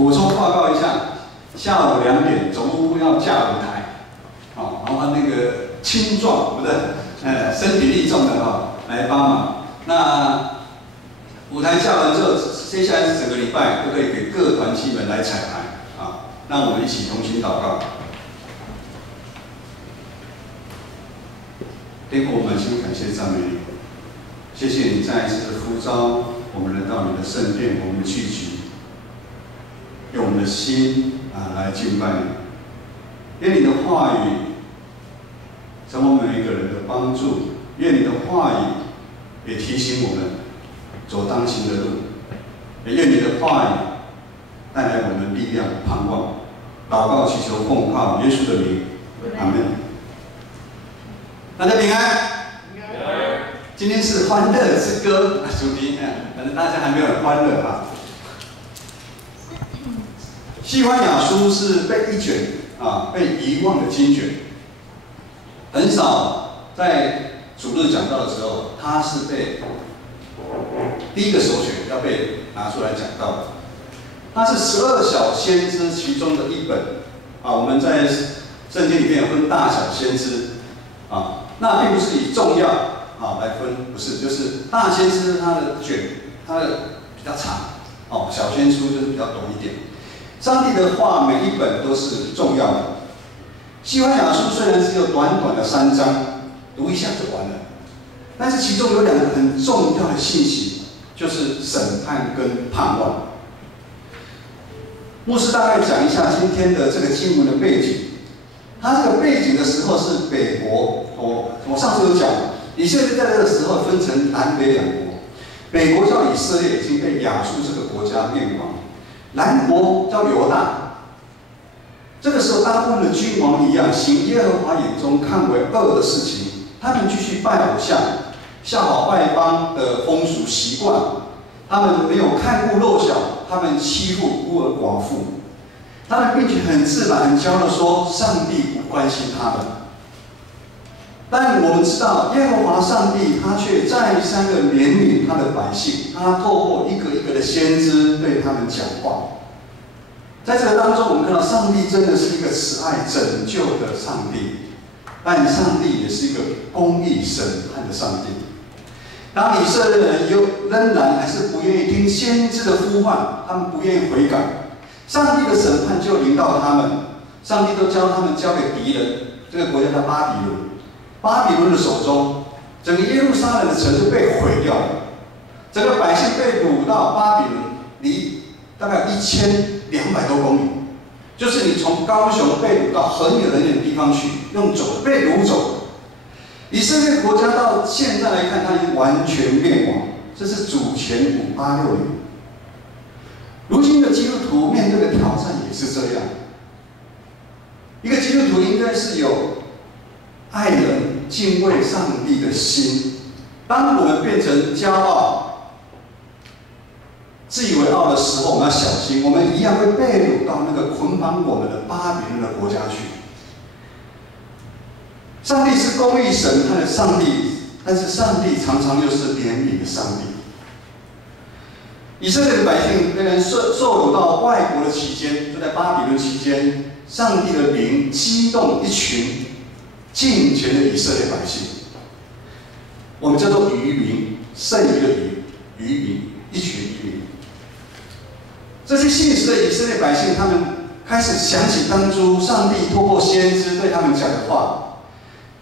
补充报告一下，下午2点总务部要架舞台，哦，然后那个青壮不是，身体力壮的来帮忙。那舞台架完之后，接下来是整个礼拜都可以给各团契们来彩排啊，让我们一起同心祷告。天父，我们心感谢赞美你，谢谢你再一次的呼召我们来到你的圣殿，我们聚集，用我们的心来敬拜你。愿你的话语成为每一个人的帮助，愿你的话语也提醒我们走当行的路，也愿你的话语带来我们力量、盼望。祷告祈求奉靠耶稣的名，阿门。大家平安。今天是欢乐之歌主题，可能大家还没有很欢乐啊。西番雅书是被一卷被遗忘的经卷，很少在主日讲到的时候，它是被第一个首选要被拿出来讲到的。它是12小先知其中的一本我们在圣经里面有分大小先知那并不是以重要来分，不是，就是大先知它的卷它的比较长小先知就是比较短一点。上帝的话每一本都是重要的。西番雅书虽然只有短短的3章，读一下就完了，但是其中有2个很重要的信息，就是审判跟盼望。牧师大概讲一下今天的这个经文的背景。它这个背景的时候是北国，我上次有讲，以色列在这个时候分成南北2国，北国叫以色列，已经被亚述这个国家灭亡。南国叫犹大，这个时候大部分的君王一样，行耶和华眼中看为恶的事情，他们继续拜偶像，效法外邦的风俗习惯，他们没有看顾弱小，他们欺负孤儿寡妇，他们并且很自满、很骄傲地说，上帝不关心他们。但我们知道，耶和华上帝他却再三的怜悯他的百姓，他透过一个一个的先知对他们讲话。在这个当中，我们看到上帝真的是一个慈爱拯救的上帝，但上帝也是一个公义审判的上帝。当以色列人仍然还是不愿意听先知的呼唤，他们不愿意悔改，上帝的审判就临到他们。上帝都将他们交给敌人，这个国家叫巴比伦。巴比伦的手中，整个耶路撒冷的城就被毁掉了，整个百姓被掳到巴比伦，离大概1200多公里，就是你从高雄被掳到很远很远的地方去，用走被掳走。以色列国家到现在来看，它已经完全灭亡，这是主前586年。如今的基督徒面对的挑战也是这样，一个基督徒应该是有爱人、敬畏上帝的心。当我们变成骄傲、自以为傲的时候，我们要小心，我们一样会被掳到那个捆绑我们的巴比伦的国家去。上帝是公义审判的上帝，但是上帝常常又是怜悯的上帝。以色列的百姓被人受掳到外国的期间，就在巴比伦期间，上帝的灵激动一群敬虔的以色列百姓，我们叫做渔民，剩余的渔民，一群渔民。这些信实的以色列百姓，他们开始想起当初上帝透过先知对他们讲的话，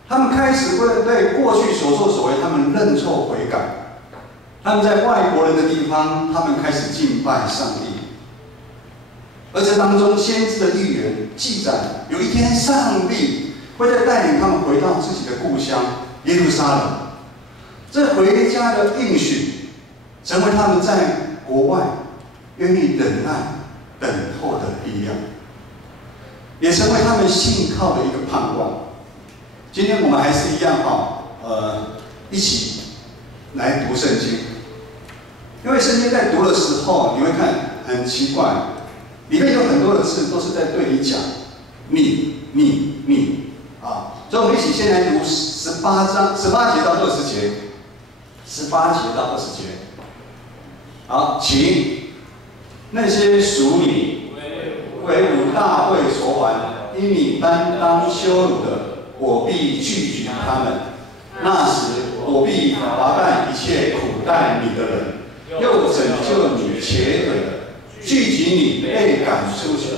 他们开始会对过去所作所为，他们认错悔改。他们在外国人的地方，他们开始敬拜上帝。而这当中，先知的预言记载，有一天上帝会再带领他们回到自己的故乡耶路撒冷。这回家的应许，成为他们在国外愿意忍耐、等候的力量，也成为他们信靠的一个盼望。今天我们还是一样一起来读圣经，因为圣经在读的时候，你会看很奇怪，里面有很多的字都是在对你讲你所以我们一起先来读18节到20节，18节到20节。好，请那些属你回吾大会所还，因你担当羞辱的，我必拒绝他们。那时我必罚办一切苦待你的人，又拯救你瘸腿的，聚集你被赶出去。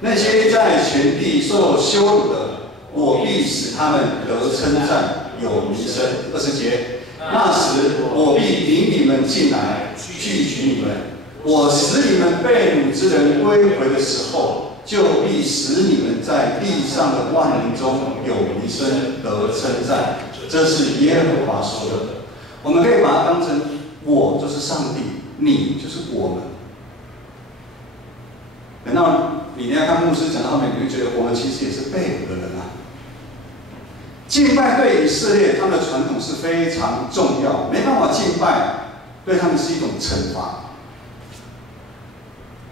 那些在全地受羞辱的，我必使他们得称赞，有名声。20节，那时我必领你们进来，聚集你们。我使你们被掳之人归回的时候，就必使你们在地上的万民中有名声，得称赞。这是耶和华说的。我们可以把它当成我就是上帝，你就是我们。等到你等下看牧师讲到后面，你会觉得我们其实也是被掳的人啊。敬拜对以色列他们的传统是非常重要，没办法敬拜，对他们是一种惩罚。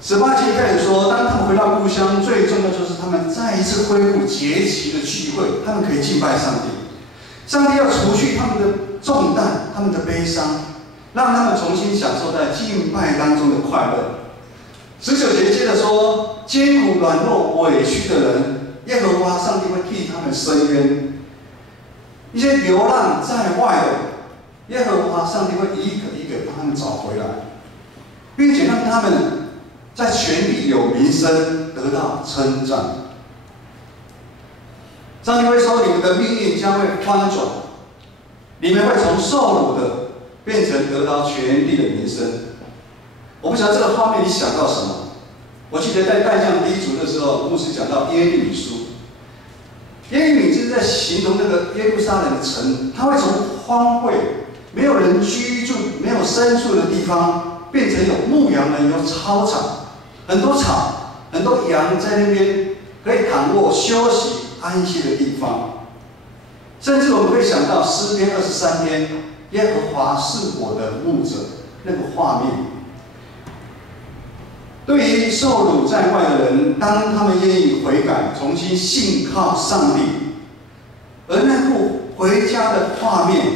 18节开始说，当他们回到故乡，最重要就是他们再一次恢复节期的聚会，他们可以敬拜上帝。上帝要除去他们的重担，他们的悲伤，让他们重新享受在敬拜当中的快乐。19节接着说，艰苦软弱委屈的人，耶和华上帝会替他们伸冤。一些流浪在外的，耶和华上帝会一个一个帮他们找回来，并且让他们在全地有名声，得到称赞。上帝会说：“你们的命运将会翻转，你们会从受辱的变成得到全地的名声。”我不晓得这个画面你想到什么？我记得在带将第一组的时候，牧师讲到耶利米书。耶利米就是在形容那个耶路撒冷的城，它会从荒废、没有人居住、没有牲畜的地方，变成有牧羊人、有草场，很多草、很多羊在那边可以躺卧休息、安息的地方。甚至我们会想到诗篇23篇，耶和华是我的牧者那个画面。对于受辱在外的人，当他们愿意悔改，重新信靠上帝，而那幅回家的画面，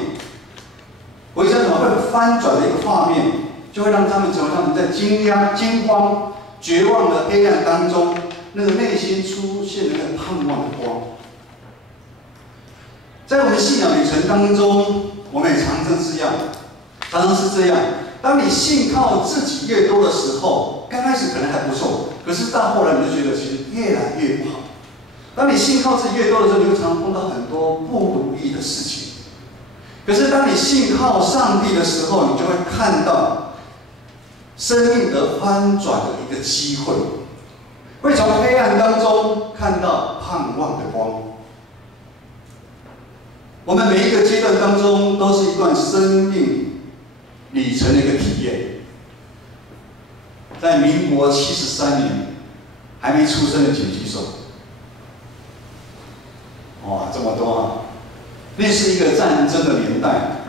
回家怎么会翻转的一个画面，就会让他们成为他们在惊慌、绝望的黑暗当中，那个内心出现那个盼望的光。在我们信仰旅程当中，我们也常常是这样。当你信靠自己越多的时候，刚开始可能还不错，可是到后来你就觉得其实越来越不好。当你信靠自己越多的时候，你会常常碰到很多不如意的事情。可是当你信靠上帝的时候，你就会看到生命得翻转的一个机会，会从黑暗当中看到盼望的光。我们每一个阶段当中，都是一段生命里程的一个体验。在民国73年，还没出生的狙击手，哇，这么多啊！那是一个战争的年代。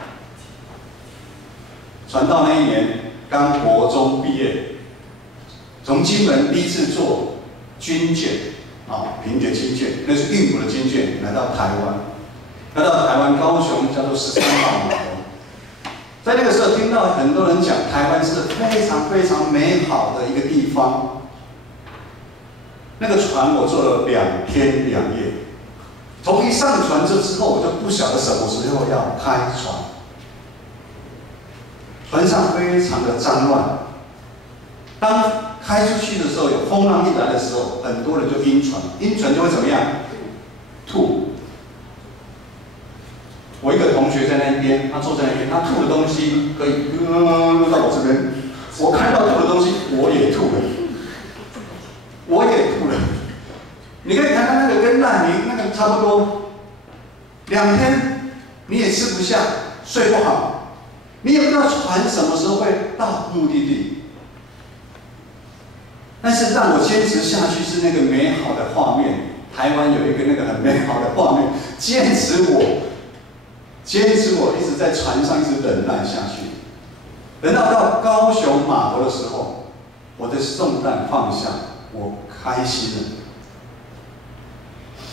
传道那一年刚国中毕业，从金门第一次坐军舰平铁军舰，那是运补的军舰，来到台湾。来到台湾高雄叫做13号码头，在那个时候听到很多人讲，台湾是非常非常美好的一个地方。那个船我坐了2天2夜，从一上船之后，我就不晓得什么时候要开船。船上非常的脏乱，当开出去的时候，有风浪一来的时候，很多人就晕船，晕船就会怎么样？吐。我一个同学在那边，他坐在那边，他吐的东西可以到我这边，我看到吐的东西，我也吐了，你可以看看那个跟难民那个差不多，2天你也吃不下，睡不好，你也不知道船什么时候会到目的地。但是让我坚持下去是那个美好的画面，台湾有一个那个很美好的画面，坚持我一直在船上一直忍耐下去，等到高雄码头的时候，我的重担放下，我开心了。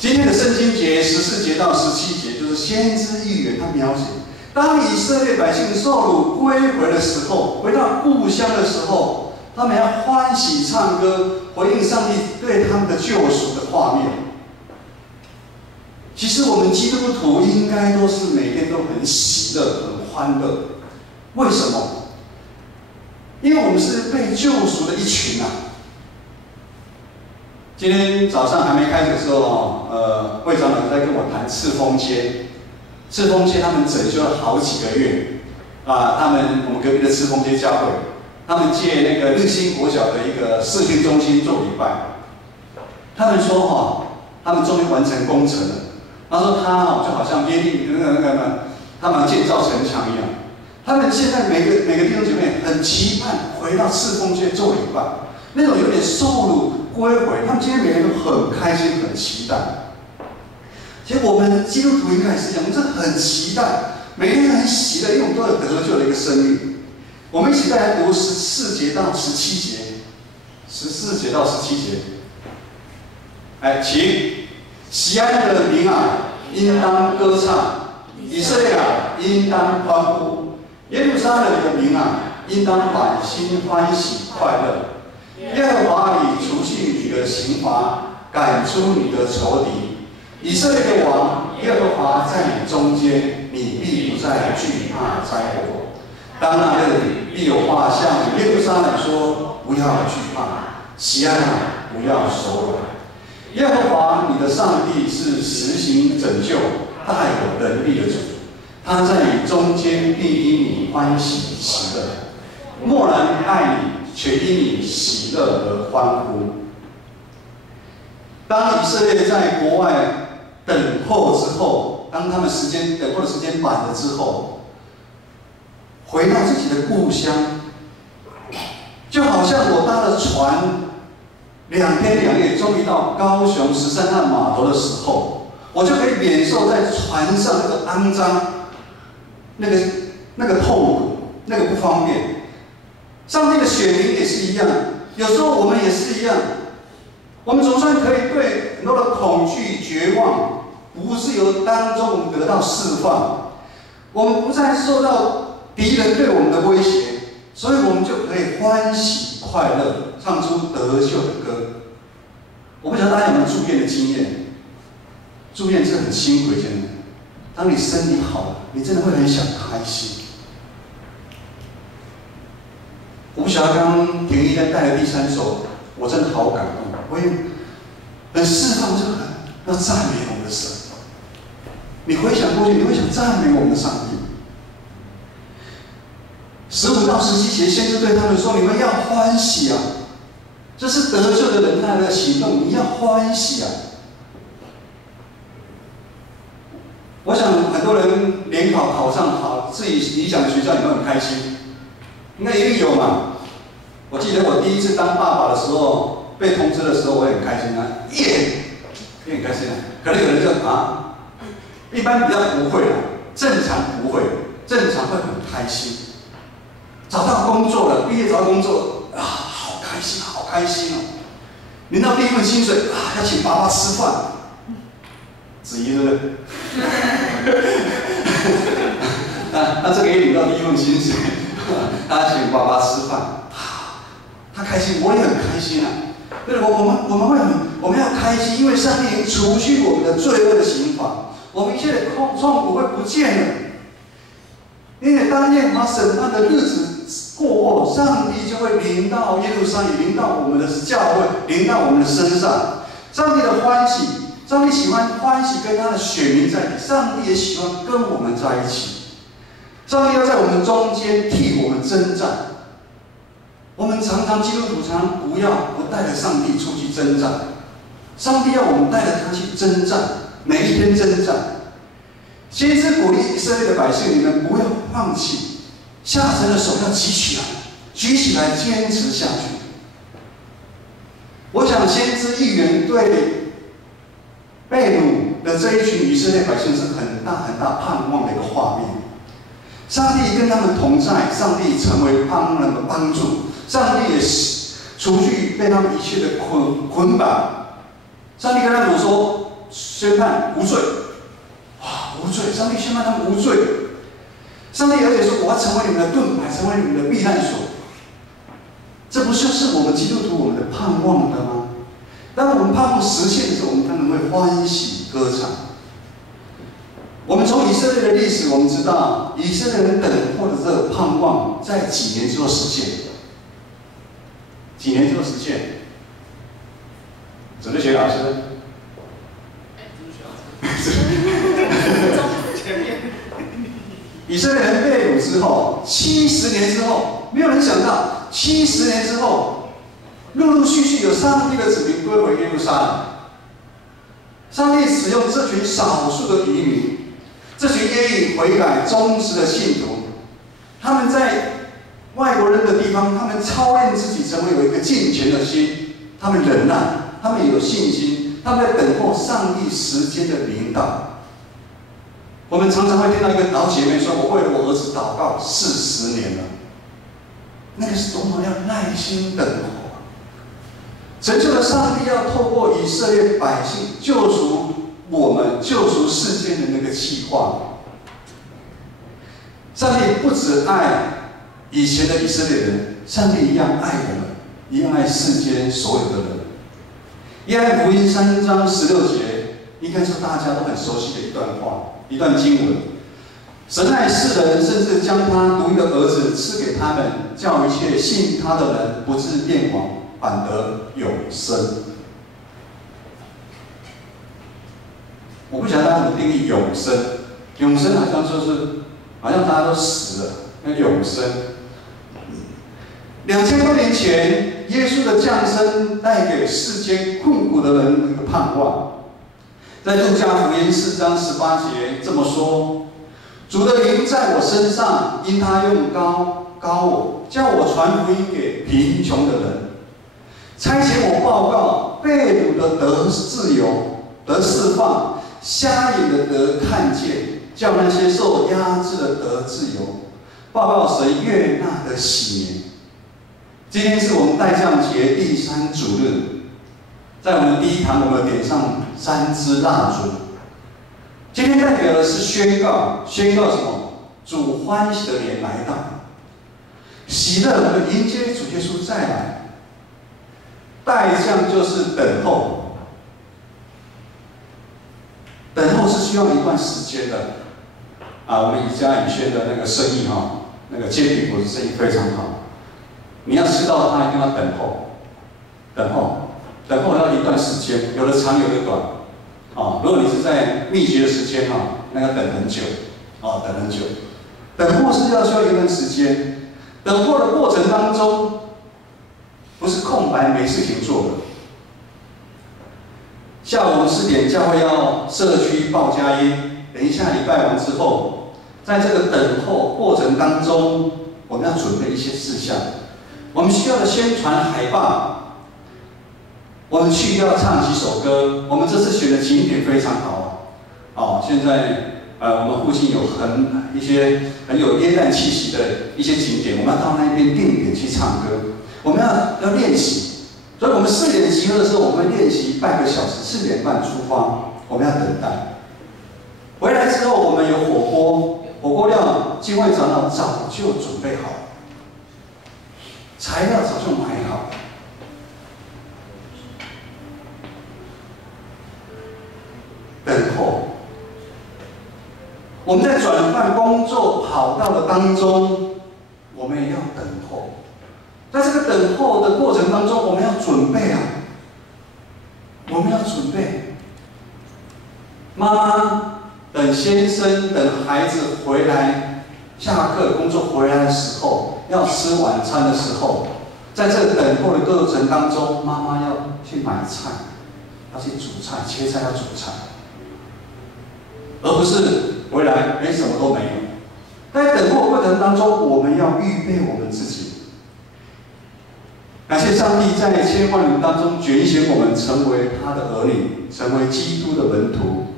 今天的圣经节14节到17节就是先知预言，他描写当以色列百姓受辱归回的时候，回到故乡的时候，他们要欢喜唱歌，回应上帝对他们的救赎的画面。其实我们基督徒应该都是每天都很喜乐、很欢乐。为什么？因为我们是被救赎的一群啊。今天早上还没开始的时候，会长在跟我谈赤峰街。赤峰街他们整修了好几个月，我们隔壁的赤峰街教会，他们借那个日新国小的一个视讯中心做礼拜。他们说他们终于完成工程了。他说他就好像耶利他们建造城墙一样。他们现在每个弟兄姐妹很期盼回到赤峰街做礼拜，那种有点受辱归回，他们今天每个人都很开心、很期待。其实我们基督徒应该也是这样，我们是很期待，每天很喜乐，因为我们都有得救的一个生命。我们一起再来读14节到17节，14节到17节。来，请。西安的民啊，应当歌唱；以色列啊，应当欢呼；耶路撒冷的民啊，应当满心欢喜快乐。耶和华你除去你的刑罚，赶出你的仇敌。以色列的王耶和华在你中间，你必不再惧怕灾祸。当那日必有话向耶路撒冷说：不要惧怕，西安啊，不要手软。耶和华你的上帝是实行拯救、大有能力的主，他在你中间必因你欢喜喜乐，默然爱你，却因你喜乐而欢呼。当以色列在国外等候之后，当他们等候的时间满了之后，回到自己的故乡，就好像我搭了船。2天2夜，终于到高雄13号码头的时候，我就可以免受在船上那个肮脏、那个痛苦、那个不方便。上帝的选民也是一样，有时候我们也是一样，我们总算可以对很多的恐惧、绝望、不自由当中，我们得到释放，我们不再受到敌人对我们的威胁，所以我们就可以欢喜快乐。唱出得救的歌。我不晓得大家有没有住院的经验？住院是很辛苦的，真的。当你身体好了，你真的会很想开心。我不晓得刚刚田一在带的第3首，我真的好感动，我也很释放，就很要赞美我们的神。你回想过去，你会想赞美我们的上帝。15到17节，先知对他们说：“你们要欢喜啊！”这是得救的人他的行动，你要欢喜啊！我想很多人联考考上好自己理想的学校，你都很开心，应该一定有嘛。我记得我第一次当爸爸的时候，被通知的时候，我也很开心啊，也很开心啊。可能有人就一般比较不会啊，正常不会，正常会很开心。找到工作了，毕业找到工作啊，好开心，好开心哦！领到第一份薪水啊，要请爸爸吃饭，子怡是不是？这个也领到第一份薪水，他请爸爸吃饭，他开心，我也很开心啊。对，我们要开心，因为上帝除去我们的罪恶的刑罚，我们一切的痛苦会不见了。因为当耶和华审判的日子过后，上帝就会临到耶路撒冷，临到我们的教会，临到我们的身上。上帝的欢喜，上帝喜欢欢喜跟他的选民在一起，上帝也喜欢跟我们在一起。上帝要在我们中间替我们征战。我们基督徒常不带着上帝出去征战，上帝要我们带着他去征战，每一天征战。先知鼓励以色列的百姓，你们不要放弃，下沉的手要举起来，举起来，坚持下去。我想，先知预言对被掳的这一群以色列百姓是很大很大盼望的一个画面。上帝跟他们同在，上帝成为他们的帮助，上帝也除去对他们一切的捆绑。上帝跟他们说，宣判无罪。无罪，上帝宣判他们无罪。上帝而且说：“我要成为你们的盾牌，成为你们的避难所。”这不就是我们基督徒我们的盼望的吗？当我们盼望实现的时候，我们当然会欢喜歌唱。我们从以色列的历史，我们知道以色列人等候的这个盼望，在几年之后实现。几年之后实现？怎么学老师？以色列人被掳之后，70年之后，没有人想到，70年之后，陆陆续续有上帝的子民归回耶路撒冷。上帝使用这群少数的移民，这群愿意悔改、忠实的信徒，他们在外国人的地方，他们操练自己，成为有一个敬虔的心，他们忍耐，他们有信心，他们在等候上帝时间的领导。我们常常会听到一个老姐妹说：“我为了我儿子祷告40年了。”那个是多么要耐心等候啊！成就了上帝要透过以色列百姓救赎我们、救赎世间的那个计划。上帝不只爱以前的以色列人，上帝一样爱我们，一样爱世间所有的人。约翰福音3章16节，应该是大家都很熟悉的一段话。一段经文，神爱世人，甚至将他独一的儿子赐给他们，叫一切信他的人不至灭亡，反得永生。我不晓得大家怎么定义永生，永生好像好像大家都死了，那永生。2000多年前，耶稣的降生带给世间困苦的人一个盼望。在路加福音4章18节这么说：“主的灵在我身上，因他用膏我，叫我传福音给贫穷的人，差遣我报告被掳的得自由、得释放，瞎眼的得看见，叫那些受压制的得自由，报告神悦纳的喜年。”今天是我们代降节第3主日。在我们第一堂，我们点上3支蜡烛。今天代表的是宣告什么？主欢喜的年来到，喜乐我们迎接主耶稣再来。代降就是等候，等候是需要一段时间的。我们以家以轩的那个生意那个煎饼果子生意非常好。你要吃到它，一定要等候，等候要一段时间，有的长，有的短，如果你是在密集的时间那要等很久，等很久。等候是需要一段时间，等候的过程当中，不是空白没事情做的。下午我们4点教会要社区报佳音，等一下礼拜完之后，在这个等候过程当中，我们要准备一些事项，我们需要的宣传海报。我们去要唱几首歌，我们这次选的景点非常好现在我们附近有一些很有耶诞气息的一些景点，我们要到那边定点去唱歌，我们要练习。所以我们4点集合的时候，我们练习半个小时，4点半出发，我们要等待。回来之后，我们有火锅料，金会长老早就准备好，材料早就买好。等候，我们在转换工作跑道的当中，我们也要等候。在这个等候的过程当中，我们要准备我们要准备。妈妈等先生、等孩子回来，下课工作回来的时候，要吃晚餐的时候，在这个等候的过程当中，妈妈要去买菜，要去煮菜，切菜要煮菜。而不是回来什么都没有。在等候过程当中，我们要预备我们自己。感谢上帝在千万人当中拣选我们成为他的儿女，成为基督的门徒。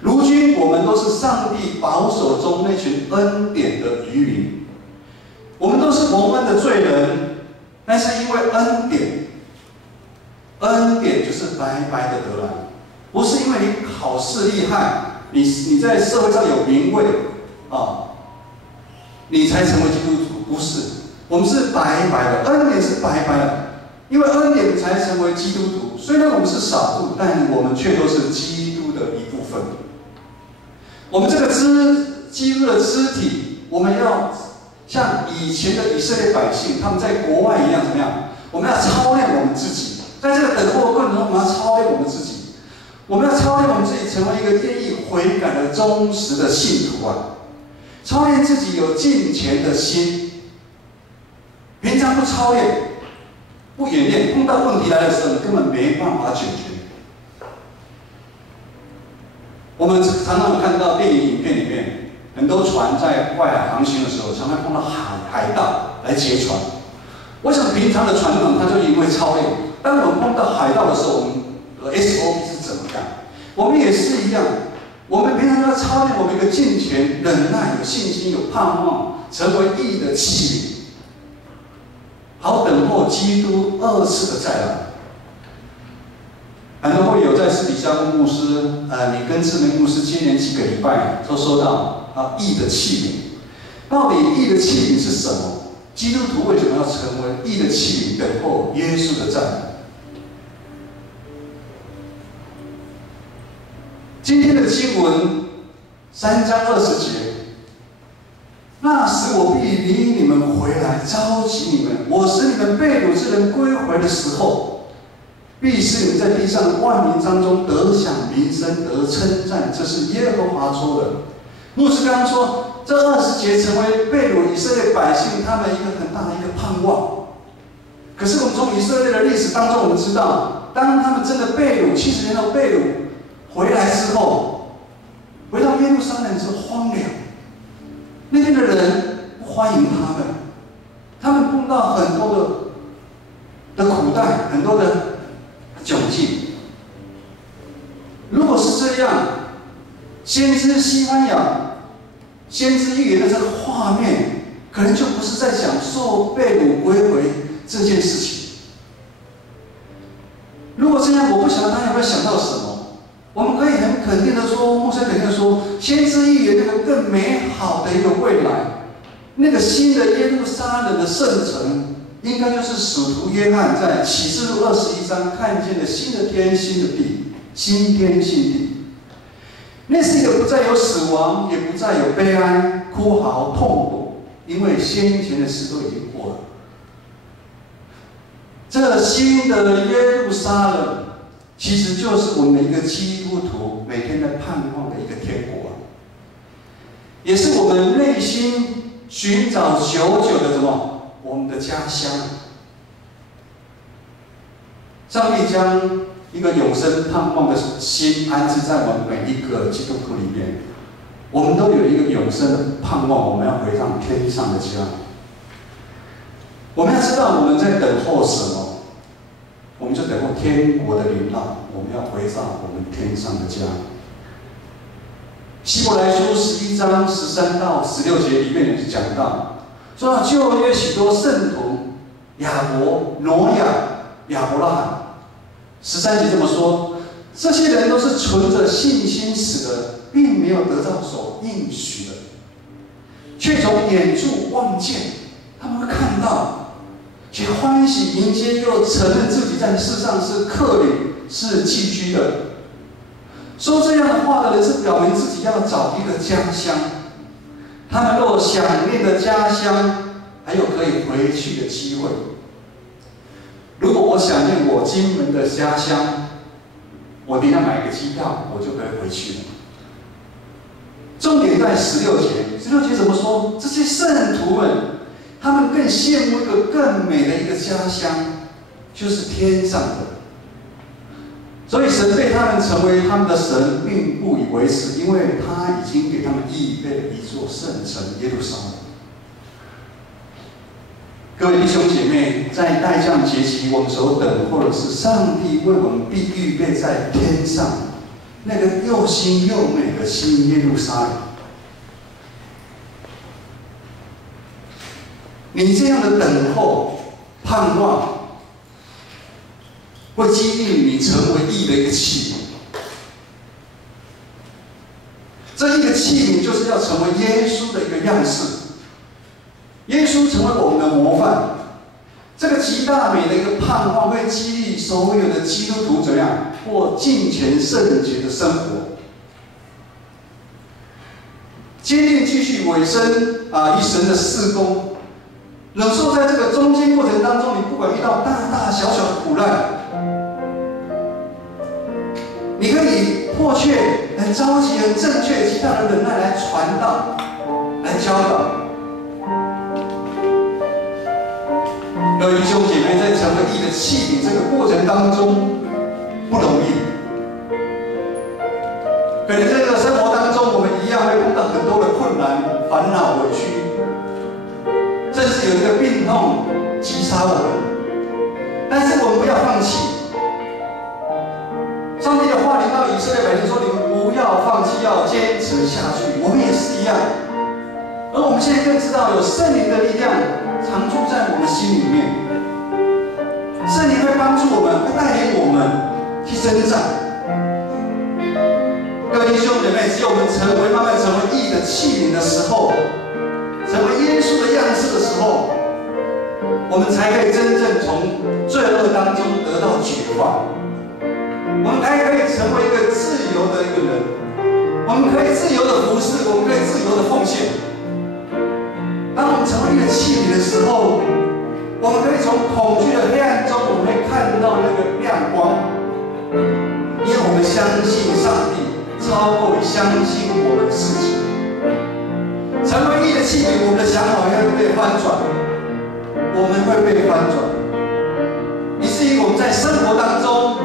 如今我们都是上帝保守中那群恩典的渔民，我们都是蒙恩的罪人，但是因为恩典就是白白的得来，不是因为你考试厉害。你在社会上有名位你才成为基督徒，不是，我们是白白的，恩典是白白的，因为恩典才成为基督徒。虽然我们是少数，但我们却都是基督的一部分。我们这个基督的肢体，我们要像以前的以色列百姓，他们在国外一样，怎么样？我们要操练我们自己，在这个等候过程中，我们要操练我们自己。我们要操练我们自己，成为一个愿意悔改的忠实的信徒啊！操练自己有敬虔的心。平常不操练、不演练，碰到问题来的时候，你根本没办法解决。我们常常有看到电影影片里面，很多船在外海航行的时候，常常碰到海盗来劫船。为什么平常的船长他就因为操练？当我们碰到海盗的时候，我们的 SOP 是怎么样？我们也是一样，我们平常要操练我们一个敬虔、忍耐、有信心、有盼望，成为义的器皿，好等候基督2次的再来。很多会友在私底下问牧师，你跟志明牧师接连几个礼拜都说到义的器皿，到底义的器皿是什么？基督徒为什么要成为义的器皿，等候耶稣的再来？今天的经文3章20节，那时我必领你们回来，召集你们，我使你们被掳之人归回的时候，必使你们在地上万民当中得享名声，得称赞。这是耶和华说的。牧师刚刚说，这20节成为被掳以色列百姓他们一个很大的一个盼望。可是我们从以色列的历史当中，我们知道，当他们真的被掳70年后被掳回来之后，回到耶路撒冷是荒凉，那边的人不欢迎他们，他们碰到很多的苦难，很多的窘境。如果是这样，先知西番雅、先知预言的这个画面，可能就不是在讲受被掳归回这件事情。如果这样，我不晓得大家有没有想到什么？我们可以很肯定的说，牧师肯定的说，先知预言那个更美好的一个未来，那个新的耶路撒冷的圣城，应该就是使徒约翰在启示录21章看见的新的天、新的地，新天新地。那是一个不再有死亡，也不再有悲哀、哭嚎、痛苦，因为先前的事都已经过了。这新的耶路撒冷，其实就是我们一个基督徒每天在盼望的一个天国，也是我们内心寻找久久的什么？我们的家乡。上帝将一个永生盼望的心安置在我们每一个基督徒里面，我们都有一个永生的盼望，我们要回到天上的家。我们要知道我们在等候什么，我们就等候天国的临到，我们要回到我们天上的家。希伯来书11章13到16节里面也是讲到，说到旧约许多圣徒，亚伯、挪亚、亚伯拉罕。13节这么说，这些人都是存着信心死的，并没有得到所应许的，却从远处望见，他们会看到，且欢喜迎接，又承认自己在世上是客旅，是寄居的。说这样的话的人是表明自己要找一个家乡，他们若想念的家乡，还有可以回去的机会。如果我想念我金门的家乡，我一定要买个机票，我就可以回去了。重点在16节，16节怎么说？这些圣徒们，他们更羡慕一个更美的一个家乡，就是天上的。所以神被他们成为他们的神，并不以为耻，因为他已经给他们预备了一座圣城耶路撒冷。各位弟兄姐妹，在待降节期，我们所等候的是上帝为我们必预备在天上那个又新又美的新耶路撒冷。你这样的等候、盼望，会激励你成为义的一个器皿。这一个器皿就是要成为耶稣的一个样式。耶稣成为我们的模范。这个极大美的一个盼望，会激励所有的基督徒怎么样过敬虔圣洁的生活。坚定继续委身于神的事工，忍受在这个中间过程当中，你不管遇到大大小小的苦难，你可以迫切、很着急、很正确、极大的忍耐来传道、来教导。各位弟兄姐妹，在成为义的器皿这个过程当中不容易。可能在这个生活当中，我们一样会碰到很多的困难、烦恼、委屈，甚至有一个病痛击杀我们。但是我们不要放弃。上帝的话临到以色列百姓说：“你们不要放弃，要坚持下去。”我们也是一样。而我们现在更知道，有圣灵的力量常住在我们心里面。圣灵会帮助我们，会带领我们去增长。各位弟兄姐妹，只有我们慢慢成为义的器皿的时候，成为耶稣的样式的时候，我们才可以真正从罪恶当中得到解放。我们才可以成为一个自由的一个人，我们可以自由的服侍，我们可以自由的奉献。当我们成为一个器皿的时候，我们可以从恐惧的黑暗中，我们会看到那个亮光，因为我们相信上帝超过于相信我们自己。成为义的器皿，我们的想法会被翻转，我们会被翻转，以至于我们在生活当中，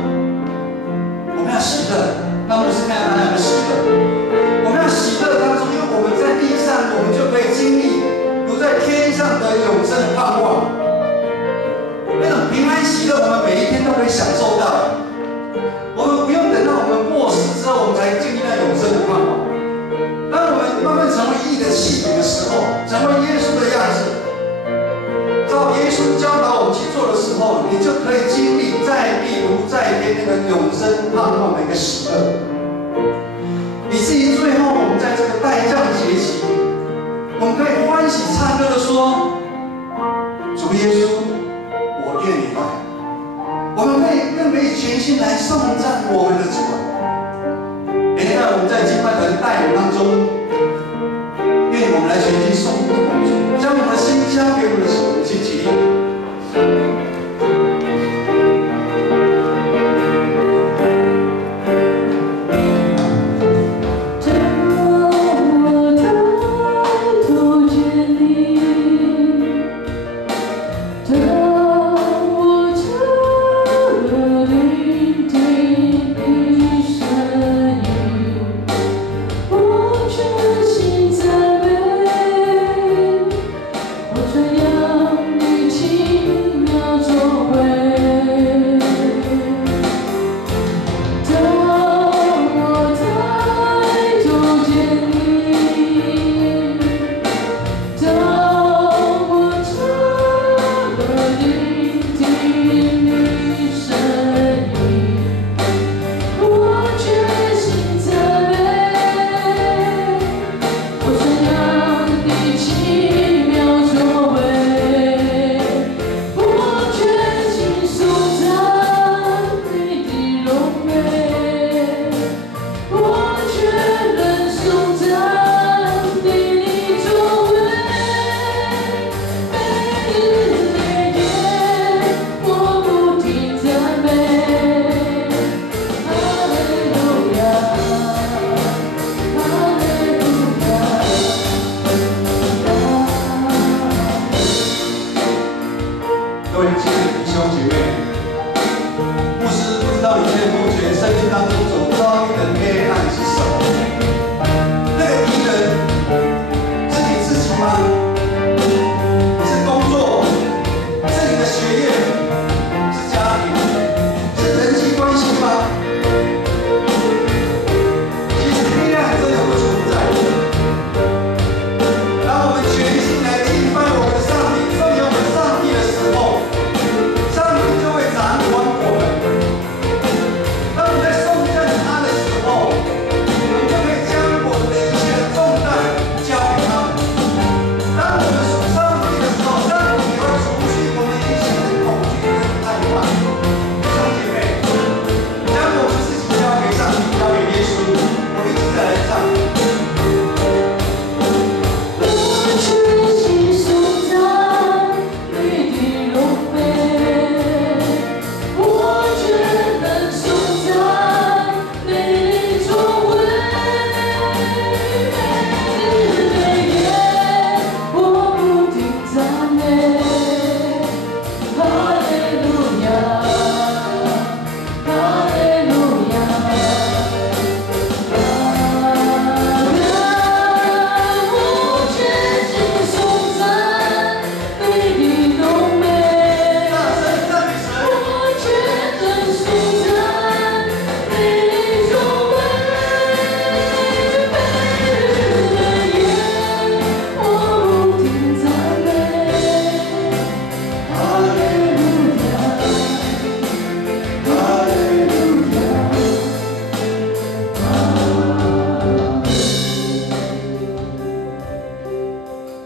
我们要喜乐。那牧师看到大家的喜乐，我们要喜乐当中，因为我们在地上，我们就可以经历如在天上的永生的盼望。那种平安喜乐，我们每一天都可以享受到。我们不用等到我们过世之后，我们才经历那永生的盼望。当我们慢慢成为义的器皿的时候，成为耶稣的样子，照耶稣教导我们去做的时候，你就可以经历在地如在天那个永生盼望的一个喜乐。以至于最后，我们在这个代降节期，我们可以欢喜唱歌的说：“主耶稣，我愿你来。”我们更可以全心来颂赞我们的主啊！每天我们在敬拜团带领当中，愿我们来全心颂赞我们主，将我们的心交给我们的主，一起起立。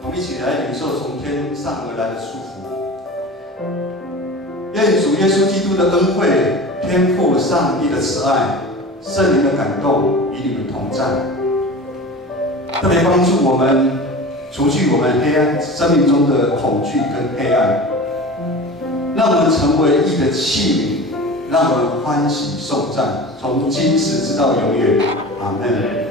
我们一起来领受从天上而来的祝福。愿主耶稣基督的恩惠、天父上帝的慈爱、圣灵的感动与你们同在，特别帮助我们除去我们黑暗生命中的恐惧跟黑暗，让我们成为义的器皿，让我们欢喜颂赞，从今时直到永远。阿们。